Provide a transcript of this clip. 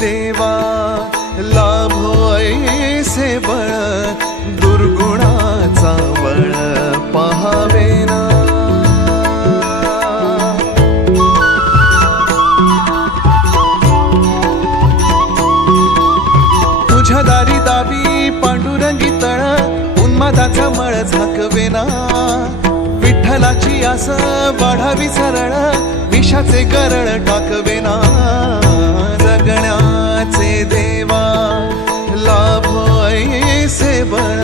देवा लाभो ऐसे बळ दुर्गुणाचा बळ पहावेना तुझ्या दारी दावी पांडुरंगी तळ उन्मादाचा मळ झाकवेना विठ्ठलाची आस वाढावी सरळ विषाचे गरळ टाकवेना जगण्याचे देवा लाभो ऐसे बळ